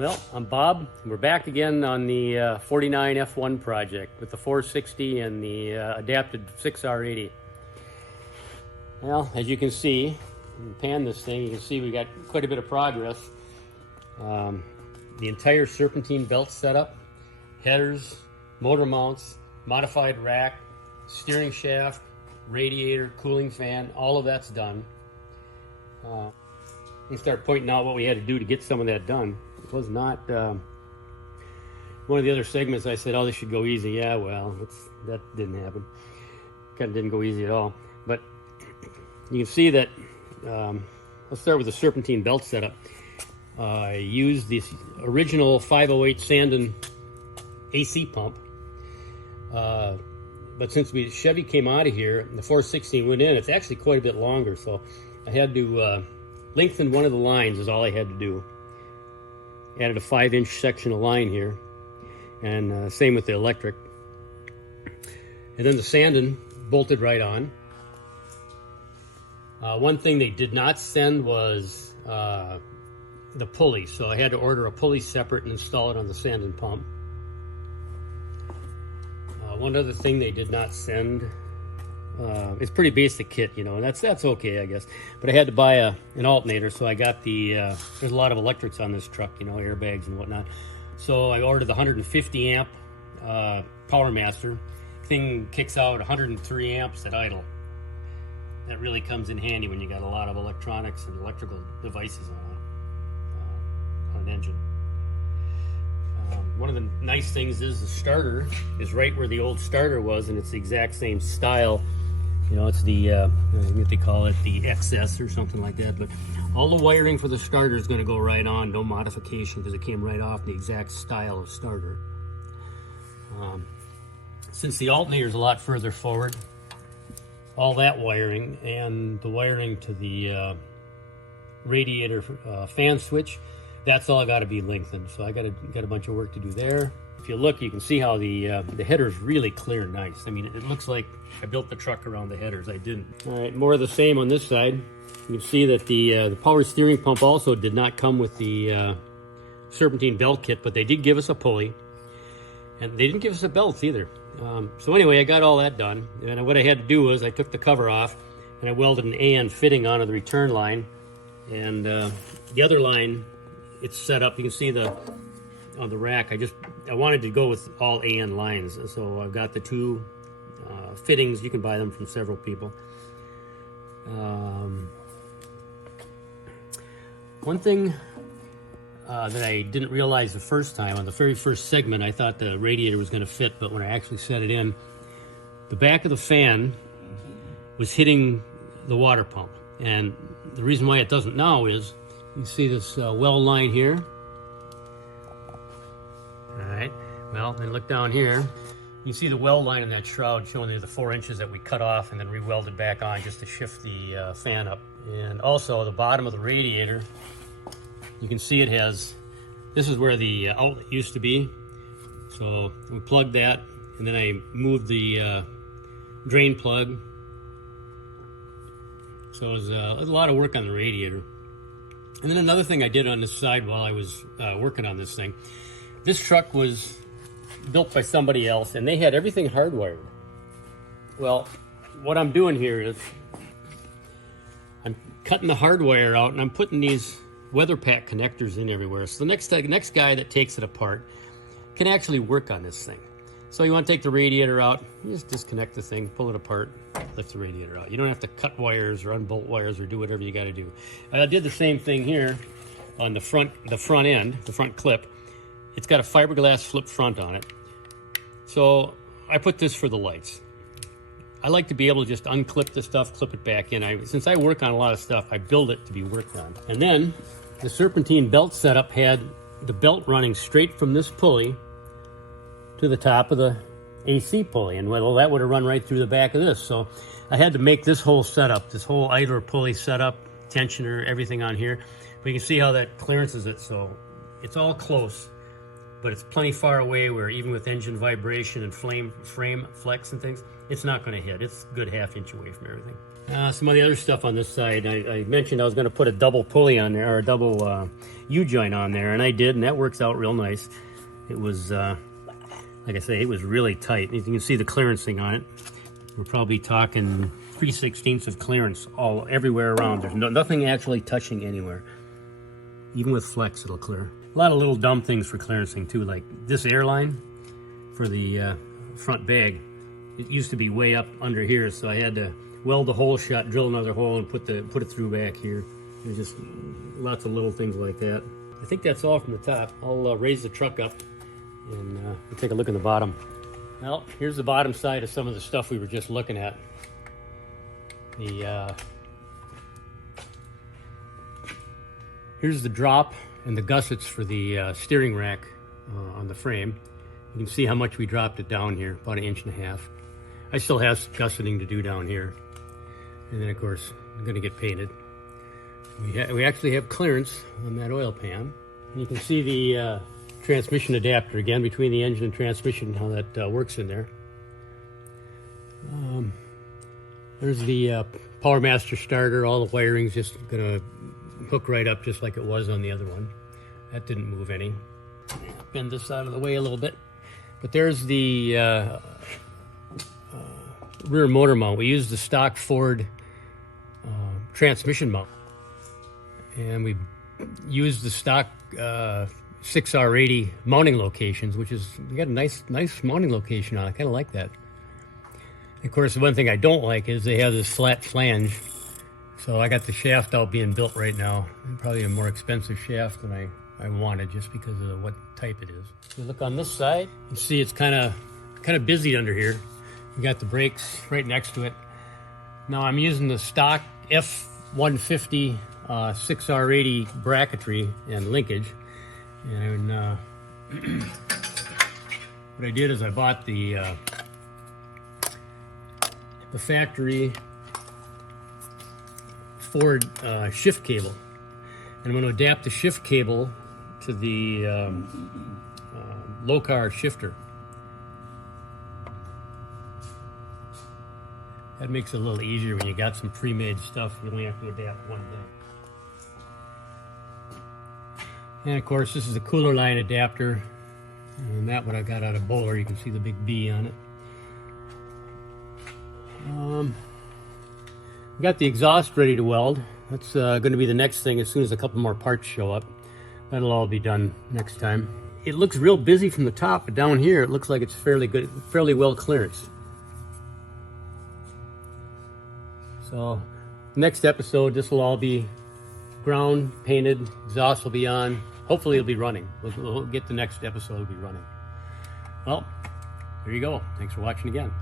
Well, I'm Bob. We're back again on the 49 F1 project with the 460 and the adapted 6R80. Well, as you can see, pan this thing, you can see we got quite a bit of progress. The entire serpentine belt setup, headers, motor mounts, modified rack, steering shaft, radiator, cooling fan, all of that's done. We start pointing out what we had to do to get some of that done. It was not one of the other segments. I said, "Oh, this should go easy." Yeah, well, that didn't happen. Kind of didn't go easy at all. But you can see that. Let's start with the serpentine belt setup. I used this original 508 Sandon AC pump, but since Chevy came out of here and the 460 went in, it's actually quite a bit longer. So I had to lengthen one of the lines. Is all I had to do. Added a 5-inch section of line here, and same with the electric. And then the Sandon bolted right on. One thing they did not send was the pulley, so I had to order a pulley separate and install it on the Sandon pump. One other thing they did not send, it's pretty basic kit, you know, and that's okay, I guess. But I had to buy an alternator, so I got the, there's a lot of electrics on this truck, you know, airbags and whatnot. So I ordered the 150 amp Power Master. Thing kicks out 103 amps at idle. That really comes in handy when you got a lot of electronics and electrical devices on an engine. One of the nice things is the starter is right where the old starter was, and it's the exact same style. You know, it's the, what they call it, the XS or something like that. But all the wiring for the starter is going to go right on, no modification, because it came right off the exact style of starter. Since the alternator is a lot further forward, all that wiring and the wiring to the radiator fan switch, that's all got to be lengthened. So I got a bunch of work to do there. If you look, you can see how the header's really clear and nice. I mean, it looks like I built the truck around the headers. I didn't. All right, more of the same on this side. You can see that the power steering pump also did not come with the serpentine belt kit, but they did give us a pulley, and they didn't give us a belt either. So anyway, I got all that done, and what I had to do was I took the cover off and I welded an AN fitting onto the return line, and the other line, it's set up. You can see on the rack, I wanted to go with all AN lines, so I've got the two fittings. You can buy them from several people. One thing that I didn't realize the first time, on the very first segment, I thought the radiator was going to fit, but when I actually set it in, the back of the fan was hitting the water pump. And the reason why it doesn't now is, you see this well line here. All right, well, then look down here. You see the weld line in that shroud showing you the 4 inches that we cut off and then re-welded back on just to shift the fan up. And also the bottom of the radiator, you can see it has, this is where the outlet used to be. So we plugged that, and then I moved the drain plug. So it was a lot of work on the radiator. And then another thing I did on this side while I was working on this thing, this truck was built by somebody else, and they had everything hardwired. Well, what I'm doing here is I'm cutting the hardwire out, and I'm putting these weather pack connectors in everywhere. So the next guy that takes it apart can actually work on this thing. So you want to take the radiator out, you just disconnect the thing, pull it apart, lift the radiator out. You don't have to cut wires or unbolt wires or do whatever you got to do. I did the same thing here on the front end, the front clip. It's got a fiberglass flip front on it. So I put this for the lights. I like to be able to just unclip the stuff, clip it back in. Since I work on a lot of stuff, I build it to be worked on. And then the serpentine belt setup had the belt running straight from this pulley to the top of the AC pulley, and well, that would have run right through the back of this. So I had to make this whole setup, this whole idler pulley setup, tensioner, everything on here. But you can see how that clearances it, so it's all close. but it's plenty far away where even with engine vibration and frame flex and things, it's not going to hit. It's a good half-inch away from everything. Some of the other stuff on this side, I mentioned I was going to put a double pulley on there, or a double U-joint on there, and I did, and that works out real nice. It was, like I say, it was really tight. You can see the clearancing on it. We're probably talking 3/16 of clearance everywhere around. There's nothing actually touching anywhere. Even with flex, it'll clear. A lot of little dumb things for clearancing too, like this airline for the front bag. It used to be way up under here, so I had to weld the hole shut, drill another hole, and put it through back here. There's just lots of little things like that. I think that's all from the top. I'll raise the truck up and we'll take a look in the bottom. Well, here's the bottom side of some of the stuff we were just looking at. Here's the drop and the gussets for the steering rack on the frame. You can see how much we dropped it down here, about 1.5 inches. I still have gusseting to do down here. And then of course, I'm gonna get painted. We actually have clearance on that oil pan. And you can see the transmission adapter again between the engine and transmission, how that works in there. There's the Power Master starter. All the wiring's just gonna hook right up just like it was on the other one. That didn't move any. Bend this out of the way a little bit. But there's the rear motor mount. We used the stock Ford transmission mount. And we used the stock 6R80 mounting locations, which is, we got a nice mounting location on it. I kind of like that. Of course, the one thing I don't like is they have this flat flange. So I got the shaft out being built right now. Probably a more expensive shaft than I wanted, just because of what type it is. If you look on this side, you see it's kind of busy under here. We got the brakes right next to it. Now I'm using the stock F150 6R80 bracketry and linkage. And what I did is I bought the factory Ford shift cable, and I'm going to adapt the shift cable to the low car shifter. That makes it a little easier when you got some pre-made stuff. You only have to adapt one thing. And of course, this is a cooler line adapter, and that one I got out of Bowler. You can see the big B on it. Got the exhaust ready to weld. That's going to be the next thing as soon as a couple more parts show up. That'll all be done next time. It looks real busy from the top, but down here it looks like it's fairly well clearance. So next episode, this will all be ground, painted, exhaust will be on. Hopefully it'll be running. We'll get the next episode will be running. Well, there you go. Thanks for watching again.